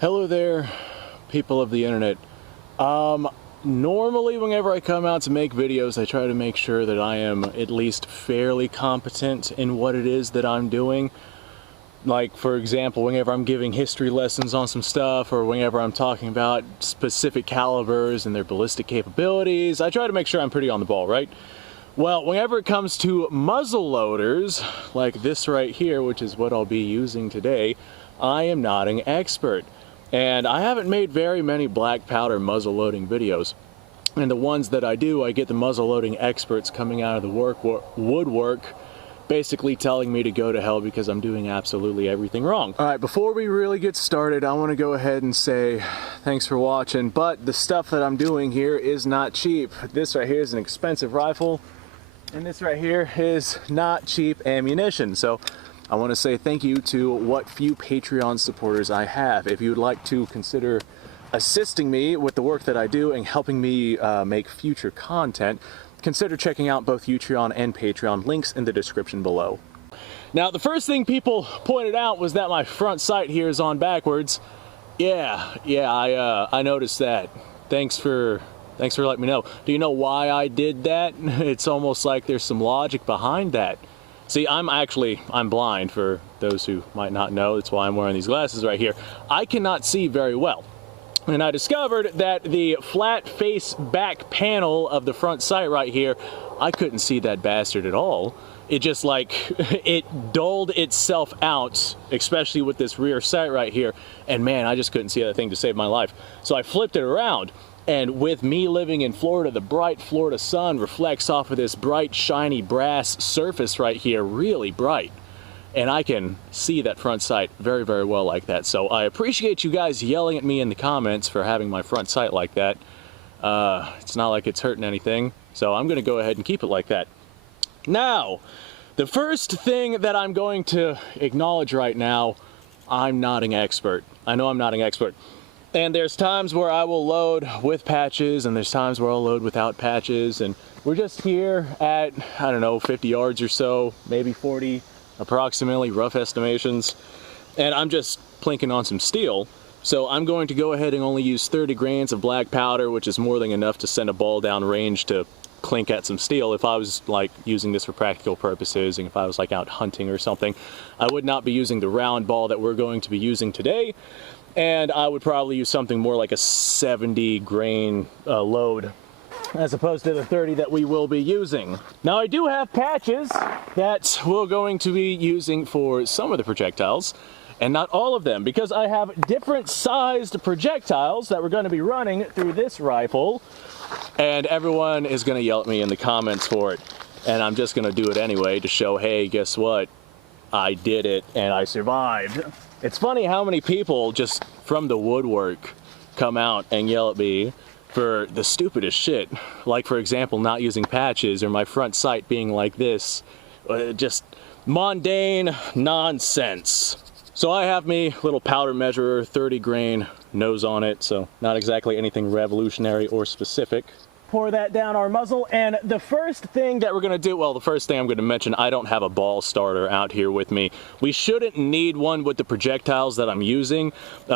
Hello there, people of the internet. Normally whenever I come out to make videos, I try to make sure that I am at least fairly competent in what it is that I'm doing. Like, for example, whenever I'm giving history lessons on some stuff, or whenever I'm talking about specific calibers and their ballistic capabilities, I try to make sure I'm pretty on the ball, right? Well, whenever it comes to muzzle loaders, like this right here, which is what I'll be using today, I am not an expert. And I haven't made very many black powder muzzle loading videos. And the ones that I do, I get the muzzle loading experts coming out of the woodwork, basically telling me to go to hell because I'm doing absolutely everything wrong. All right, before we really get started, I want to go ahead and say thanks for watching, but the stuff that I'm doing here is not cheap. This right here is an expensive rifle, and this right here is not cheap ammunition. So I want to say thank you to what few Patreon supporters I have. If you would like to consider assisting me with the work that I do and helping me make future content, consider checking out both Utreon and Patreon, links in the description below. Now, the first thing people pointed out was that my front sight here is on backwards. I noticed that. Thanks for letting me know. Do you know why I did that? It's almost like there's some logic behind that. See, I'm blind, for those who might not know. That's why I'm wearing these glasses right here. I cannot see very well. And I discovered that the flat face back panel of the front sight right here, I couldn't see that bastard at all. It just it dulled itself out, especially with this rear sight right here. And man, I just couldn't see that thing to save my life. So I flipped it around. And with me living in Florida, the bright Florida sun reflects off of this bright, shiny brass surface right here, really bright. And I can see that front sight very, very well like that. So I appreciate you guys yelling at me in the comments for having my front sight like that. It's not like it's hurting anything. So I'm gonna go ahead and keep it like that. Now, the first thing that I'm going to acknowledge right now, I'm not an expert. I know I'm not an expert. And there's times where I will load with patches, and there's times where I'll load without patches, and we're just here at, I don't know, 50 yards or so, maybe 40, approximately, rough estimations, and I'm just plinking on some steel. So I'm going to go ahead and only use 30 grains of black powder, which is more than enough to send a ball down range to clink at some steel. If I was like using this for practical purposes, and if I was like out hunting or something, I would not be using the round ball that we're going to be using today. And I would probably use something more like a 70 grain load, as opposed to the 30 that we will be using. Now, I do have patches that we're going to be using for some of the projectiles, and not all of them, because I have different sized projectiles that we're going to be running through this rifle, and everyone is going to yell at me in the comments for it. And I'm just going to do it anyway to show, hey, guess what? I did it and I survived. It's funny how many people just from the woodwork come out and yell at me for the stupidest shit. Like, for example, not using patches, or my front sight being like this. Just mundane nonsense. So I have me little powder measurer, 30 grain nose on it, so not exactly anything revolutionary or specific. Pour that down our muzzle, and the first thing that we're going to do, well, the first thing I'm going to mention, I don't have a ball starter out here with me. We shouldn't need one with the projectiles that I'm using.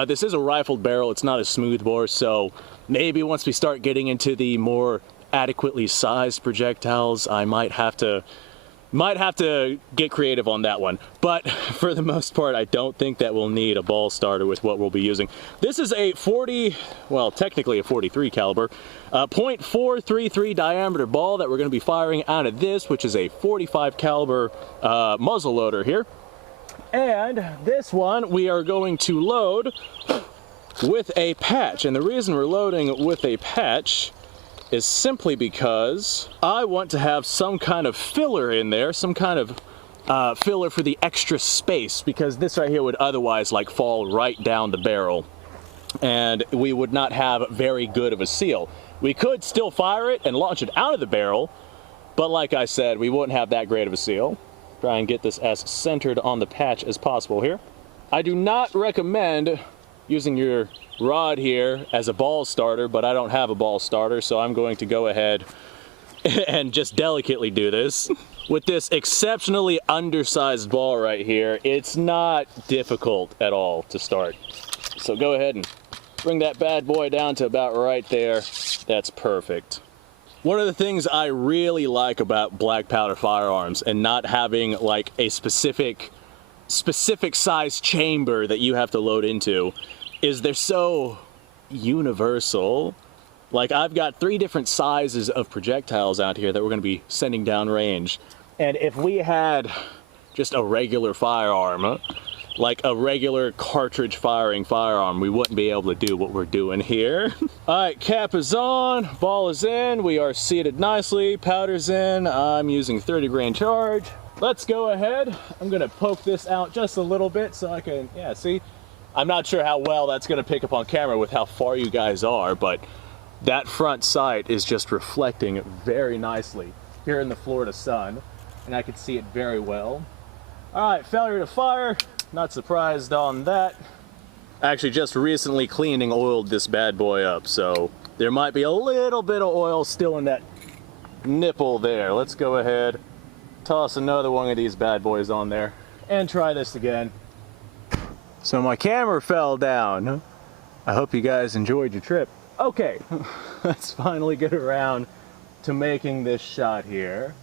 This is a rifled barrel, it's not a smoothbore, so maybe once we start getting into the more adequately sized projectiles, I might have to get creative on that one. But for the most part, I don't think that we'll need a ball starter with what we'll be using. This is a 40, well, technically a 43 caliber, .433 diameter ball that we're going to be firing out of this, which is a 45 caliber muzzle loader here. And this one we are going to load with a patch. And the reason we're loading with a patch is simply because I want to have some kind of filler in there, some kind of filler for the extra space, because this right here would otherwise like fall right down the barrel, and we would not have very good of a seal. We could still fire it and launch it out of the barrel, but like I said, we wouldn't have that great of a seal. Try and get this as centered on the patch as possible here. I do not recommend using your rod here as a ball starter, but I don't have a ball starter, so I'm going to go ahead and just delicately do this. With this exceptionally undersized ball right here, it's not difficult at all to start. So go ahead and bring that bad boy down to about right there. That's perfect. One of the things I really like about black powder firearms and not having like a specific size chamber that you have to load into is they're so universal. Like I've got 3 different sizes of projectiles out here that we're going to be sending down range. And if we had just a regular firearm, like a regular cartridge firing firearm, we wouldn't be able to do what we're doing here. All right, cap is on, ball is in, we are seated nicely, powder's in, I'm using 30 grain charge. Let's go ahead. I'm gonna poke this out just a little bit so I can, yeah, see? I'm not sure how well that's gonna pick up on camera with how far you guys are, but that front sight is just reflecting very nicely here in the Florida sun, and I can see it very well. All right, failure to fire. Not surprised on that. Actually just recently cleaned and oiled this bad boy up, so there might be a little bit of oil still in that nipple there. Let's go ahead, toss another one of these bad boys on there, and try this again. So my camera fell down. I hope you guys enjoyed your trip. Okay, let's finally get around to making this shot here.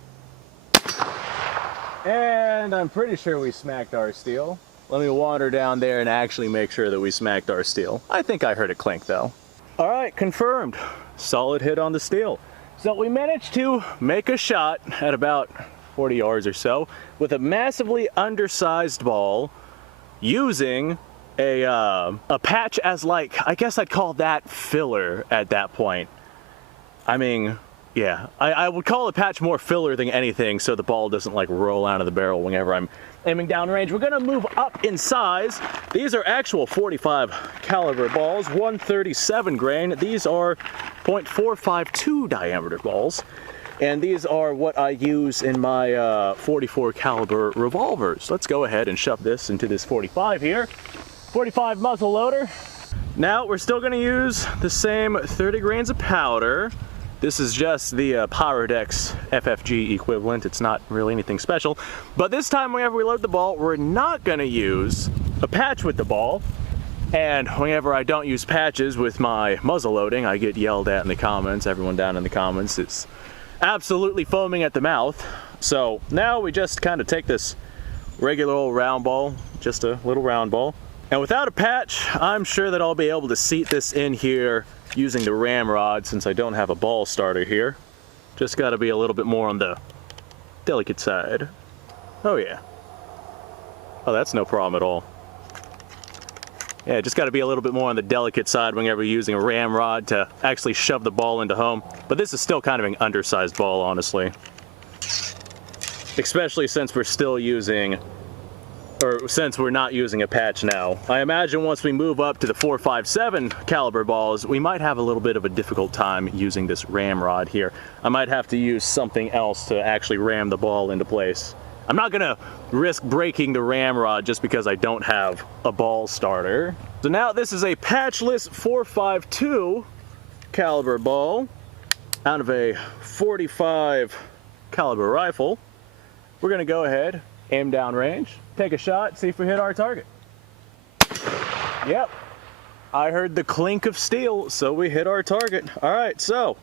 And I'm pretty sure we smacked our steel. Let me wander down there and actually make sure that we smacked our steel. I think I heard it clink though. All right, confirmed. Solid hit on the steel. So we managed to make a shot at about 40 yards or so with a massively undersized ball using a patch as like, I guess I'd call that filler at that point. I mean, yeah, I would call the patch more filler than anything so the ball doesn't like roll out of the barrel whenever I'm aiming down range. We're gonna move up in size. These are actual 45 caliber balls, 137 grain. These are .452 diameter balls. And these are what I use in my 44 caliber revolvers. Let's go ahead and shove this into this 45 here. 45 muzzle loader. Now we're still gonna use the same 30 grains of powder. This is just the Pyrodex FFG equivalent. It's not really anything special. But this time, whenever we load the ball, we're not gonna use a patch with the ball. And whenever I don't use patches with my muzzle loading, I get yelled at in the comments. Everyone down in the comments is absolutely foaming at the mouth. So now we just kind of take this regular old round ball, just a little round ball. And without a patch, I'm sure that I'll be able to seat this in here using the ramrod since I don't have a ball starter here. Just got to be a little bit more on the delicate side. Oh yeah. Oh, that's no problem at all. Yeah, just got to be a little bit more on the delicate side whenever you're using a ramrod to actually shove the ball into home. But this is still kind of an undersized ball, honestly. Especially since we're still using, or since we're not using a patch now. I imagine once we move up to the 4.57 caliber balls, we might have a little bit of a difficult time using this ramrod here. I might have to use something else to actually ram the ball into place. I'm not gonna risk breaking the ramrod just because I don't have a ball starter. So now this is a patchless 4.52 caliber ball out of a 45 caliber rifle. We're gonna go ahead, aim down range, take a shot, see if we hit our target. Yep, I heard the clink of steel, so we hit our target. All right, so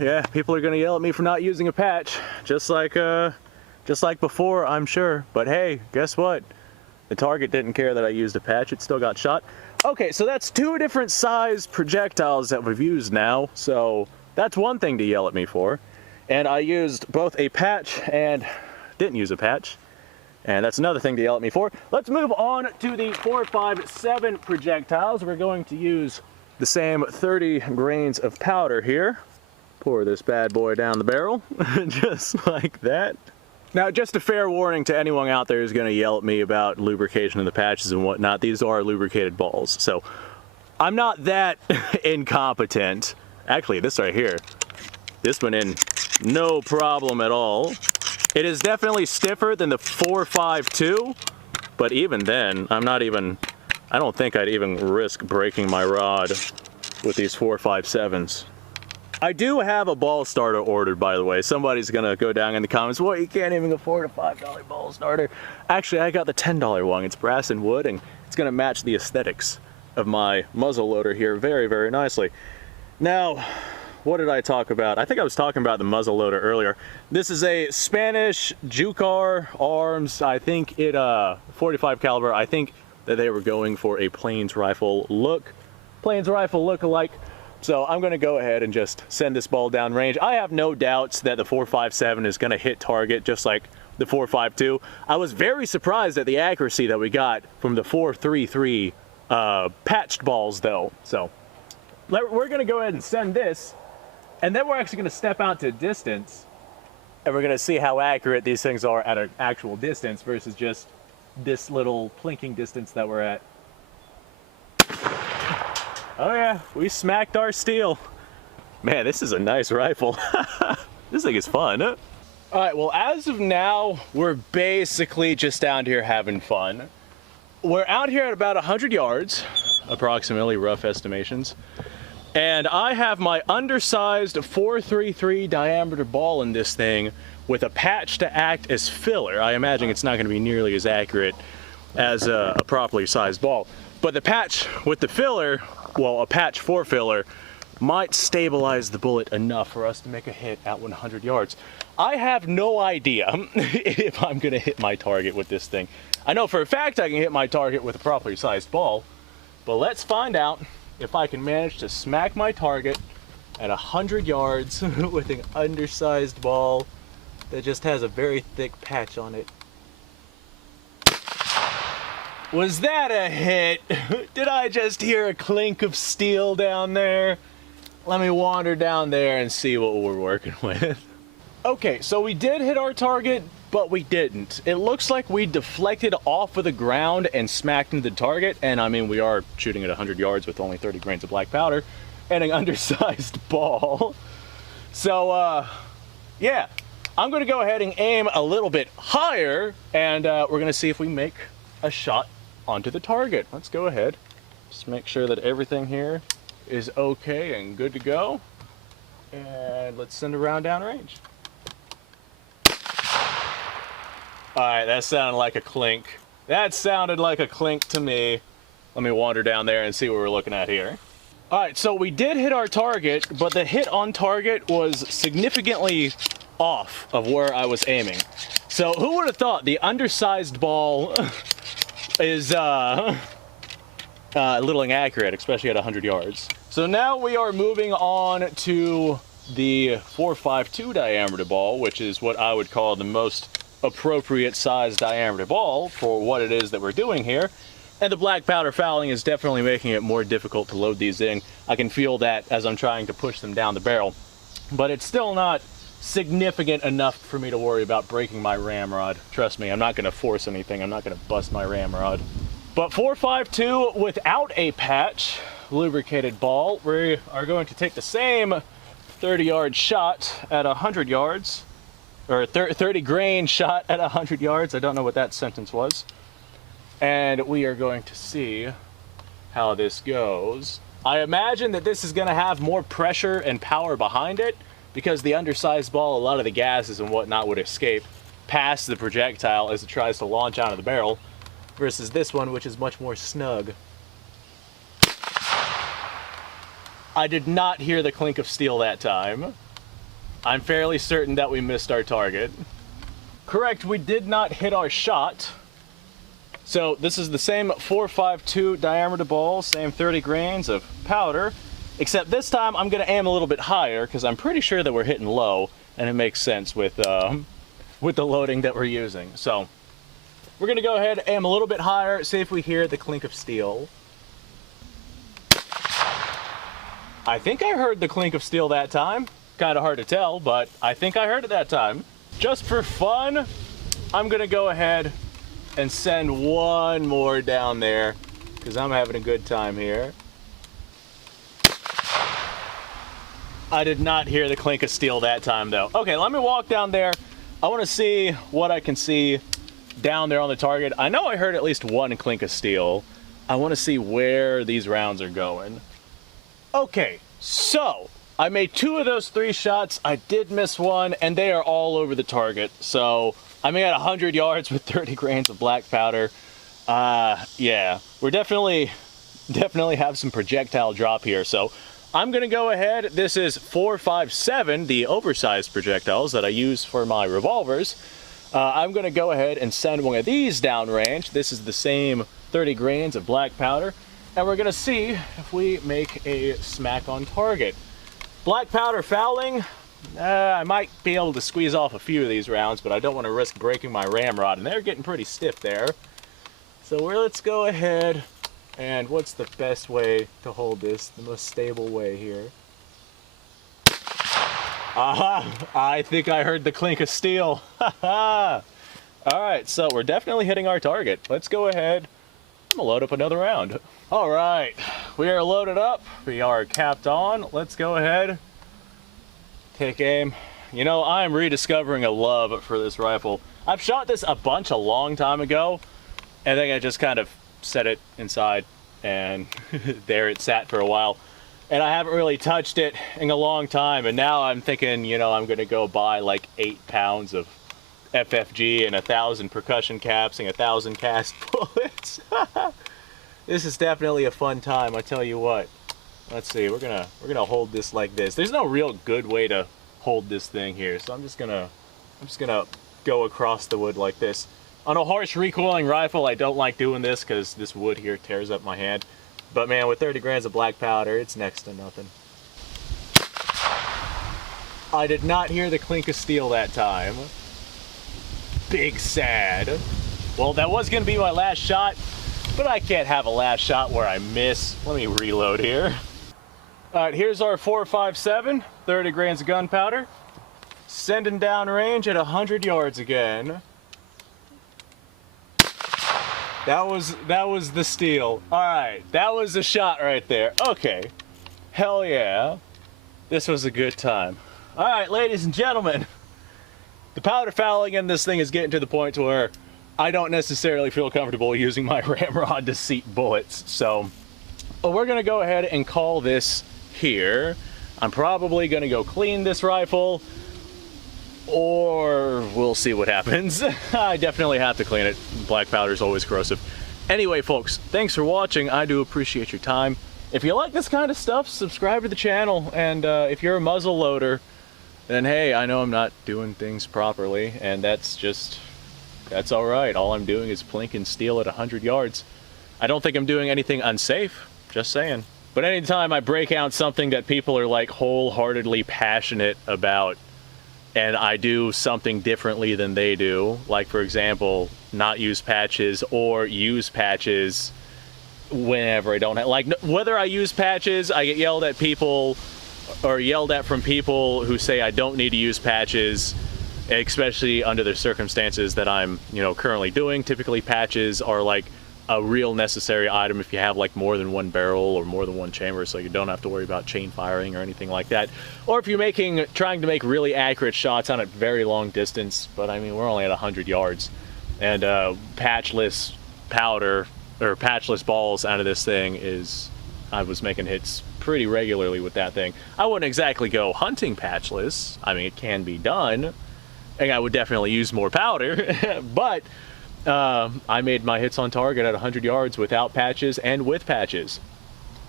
yeah, people are gonna yell at me for not using a patch, just like before, I'm sure. But hey, guess what? The target didn't care that I used a patch. It still got shot. Okay, so that's 2 different size projectiles that we've used now. So that's one thing to yell at me for. And I used both a patch and didn't use a patch. And that's another thing to yell at me for. Let's move on to the 4.57 projectiles. We're going to use the same 30 grains of powder here. Pour this bad boy down the barrel, just like that. Now, just a fair warning to anyone out there who's going to yell at me about lubrication of the patches and whatnot. These are lubricated balls, so I'm not that incompetent. Actually, this right here, this went in no problem at all. It is definitely stiffer than the 4.52, but even then, I don't think I'd even risk breaking my rod with these 4.57s. I do have a ball starter ordered, by the way. Somebody's gonna go down in the comments, well, you can't even afford a $5 ball starter. Actually, I got the $10 one. It's brass and wood, and It's gonna match the aesthetics of my muzzle loader here very, very nicely. Now, what did I talk about? I think I was talking about the muzzle loader earlier. This is a Spanish Jucar Arms, I think it 45 caliber. I think that they were going for a plains rifle look-alike. So I'm gonna go ahead and just send this ball down range. I have no doubts that the 4.57 is gonna hit target just like the 4.52. I was very surprised at the accuracy that we got from the 4.33 patched balls though. So we're gonna go ahead and send this, and then we're actually gonna step out to distance, and we're gonna see how accurate these things are at an actual distance versus just this little plinking distance that we're at. Oh yeah, we smacked our steel. Man, this is a nice rifle. This thing is fun. All right, well, as of now, we're basically just down here having fun. We're out here at about 100 yards, approximately, rough estimations. And I have my undersized 4.33 diameter ball in this thing with a patch to act as filler. I imagine it's not going to be nearly as accurate as a properly sized ball. But the patch with the filler, well, a patch for filler, might stabilize the bullet enough for us to make a hit at 100 yards. I have no idea if I'm going to hit my target with this thing. I know for a fact I can hit my target with a properly sized ball, but let's find out if I can manage to smack my target at 100 yards with an undersized ball that just has a very thick patch on it. Was that a hit? Did I just hear a clink of steel down there? Let me wander down there and see what we're working with. Okay, so we did hit our target, but we didn't. It looks like we deflected off of the ground and smacked into the target, and I mean, we are shooting at 100 yards with only 30 grains of black powder and an undersized ball. So, yeah, I'm gonna go ahead and aim a little bit higher, and we're gonna see if we make a shot onto the target. Let's go ahead. Just make sure that everything here is okay and good to go. And let's send a round down range. All right, that sounded like a clink. That sounded like a clink to me. Let me wander down there and see what we're looking at here. All right, so we did hit our target, but the hit on target was significantly off of where I was aiming. So who would have thought the undersized ball is a little inaccurate, especially at 100 yards. So now we are moving on to the 4.52 diameter ball, which is what I would call the most appropriate size diameter ball for what it is that we're doing here. And the black powder fouling is definitely making it more difficult to load these in. I can feel that as I'm trying to push them down the barrel, but it's still not significant enough for me to worry about breaking my ramrod. Trust me, I'm not going to force anything. I'm not going to bust my ramrod. But 4.52 without a patch, lubricated ball, we are going to take the same 30-yard shot at 100 yards, or 30 grain shot at 100 yards. I don't know what that sentence was. And we are going to see how this goes. I imagine that this is going to have more pressure and power behind it, because the undersized ball, a lot of the gases and whatnot would escape past the projectile as it tries to launch out of the barrel, versus this one, which is much more snug. I did not hear the clink of steel that time. I'm fairly certain that we missed our target. Correct, we did not hit our shot. So this is the same 4.52 diameter ball, same 30 grains of powder, except this time I'm going to aim a little bit higher because I'm pretty sure that we're hitting low, and it makes sense with the loading that we're using. So we're going to go ahead, aim a little bit higher, see if we hear the clink of steel. I think I heard the clink of steel that time. Kind of hard to tell, but I think I heard it that time. Just for fun, I'm going to go ahead and send one more down there because I'm having a good time here. I did not hear the clink of steel that time though. Okay, let me walk down there. I want to see what I can see down there on the target. I know I heard at least one clink of steel. I want to see where these rounds are going. Okay, so I made 2 of those 3 shots. I did miss one, and they are all over the target. So I'm at 100 yards with 30 grains of black powder. Yeah, we're definitely have some projectile drop here. So I'm gonna go ahead. This is 4.57, the oversized projectiles that I use for my revolvers. I'm gonna go ahead and send one of these downrange. This is the same 30 grains of black powder, and we're gonna see if we make a smack on target. Black powder fouling, I might be able to squeeze off a few of these rounds, but I don't want to risk breaking my ramrod, and they're getting pretty stiff there. So let's go ahead, and what's the best way to hold this, the most stable way here? Aha! I think I heard the clink of steel. All right, so we're definitely hitting our target. Let's go ahead. I'm gonna load up another round. All right, we are loaded up. We are capped on. Let's go ahead. Take aim. You know, I'm rediscovering a love for this rifle. I've shot this a bunch a long time ago, and then I just kind of set it inside, and there it sat for a while. And I haven't really touched it in a long time, and now I'm thinking, you know, I'm gonna go buy like 8 pounds of FFG and 1,000 percussion caps and 1,000 cast bullets. This is definitely a fun time, I tell you what. Let's see, we're gonna hold this like this. There's no real good way to hold this thing here, so I'm just gonna go across the wood like this. On a harsh recoiling rifle, I don't like doing this because this wood here tears up my hand. But man, with 30 grams of black powder, it's next to nothing. I did not hear the clink of steel that time. Big sad. Well, that was gonna be my last shot, but I can't have a last shot where I miss. Let me reload here. All right, here's our 4.57, 30 grains of gunpowder. Sending down range at 100 yards again. That was the steel. All right, that was the shot right there. Okay, hell yeah. This was a good time. All right, ladies and gentlemen, the powder fouling in this thing is getting to the point to where I don't necessarily feel comfortable using my ramrod to seat bullets. So we're gonna go ahead and call this here. I'm probably gonna go clean this rifle, or we'll see what happens. I definitely have to clean it. Black powder is always corrosive. Anyway, folks, thanks for watching. I do appreciate your time. If you like this kind of stuff, subscribe to the channel. And if you're a muzzle loader, then hey, I know I'm not doing things properly, and that's all right. All I'm doing is plinking steel at 100 yards. I don't think I'm doing anything unsafe, just saying. But anytime I break out something that people are like wholeheartedly passionate about, and I do something differently than they do, like for example, not use patches or use patches whenever I don't have, like whether I use patches, I get yelled at people, or yelled at from people who say I don't need to use patches, especially under the circumstances that I'm, you know, currently doing. Typically patches are like a real necessary item if you have like more than one barrel or more than one chamber, so you don't have to worry about chain firing or anything like that. Or if you're trying to make really accurate shots on a very long distance, but I mean, we're only at 100 yards. And patchless powder, or patchless balls out of this thing I was making hits pretty regularly with that thing. I wouldn't exactly go hunting patchless. I mean, it can be done, and I would definitely use more powder, but I made my hits on target at 100 yards without patches and with patches.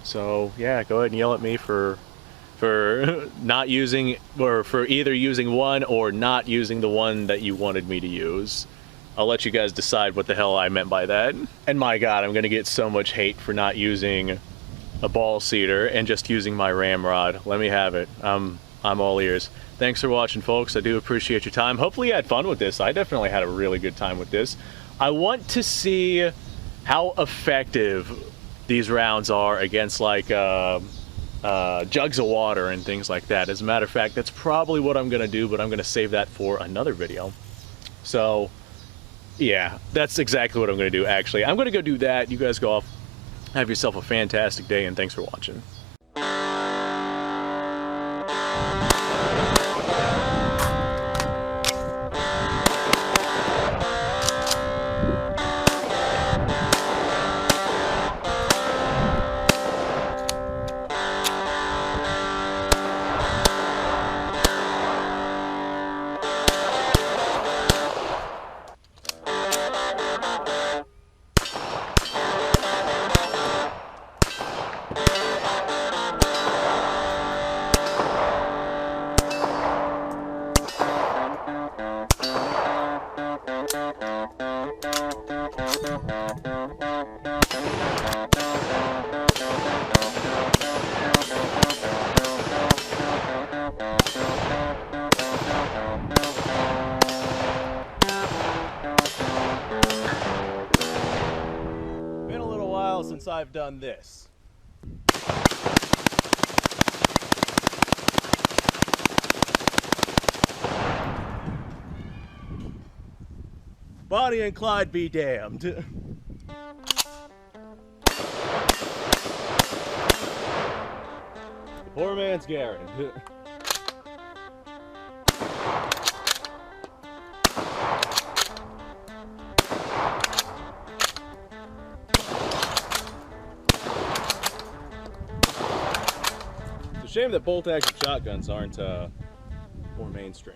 So yeah, go ahead and yell at me for not using, or for either using one or not using the one that you wanted me to use. I'll let you guys decide what the hell I meant by that. And my God, I'm gonna get so much hate for not using a ball seeder and just using my ramrod. Let me have it. I'm all ears. Thanks for watching, folks. I do appreciate your time. Hopefully you had fun with this. I definitely had a really good time with this. I want to see how effective these rounds are against like jugs of water and things like that. As a matter of fact, that's probably what I'm gonna do, but I'm gonna save that for another video. So yeah, that's exactly what I'm gonna do. Actually, I'm gonna go do that. You guys go off, have yourself a fantastic day, and thanks for watching. while since I've done this. Bonnie and Clyde be damned. Poor man's Garen. It's a shame that bolt-action shotguns aren't more mainstream.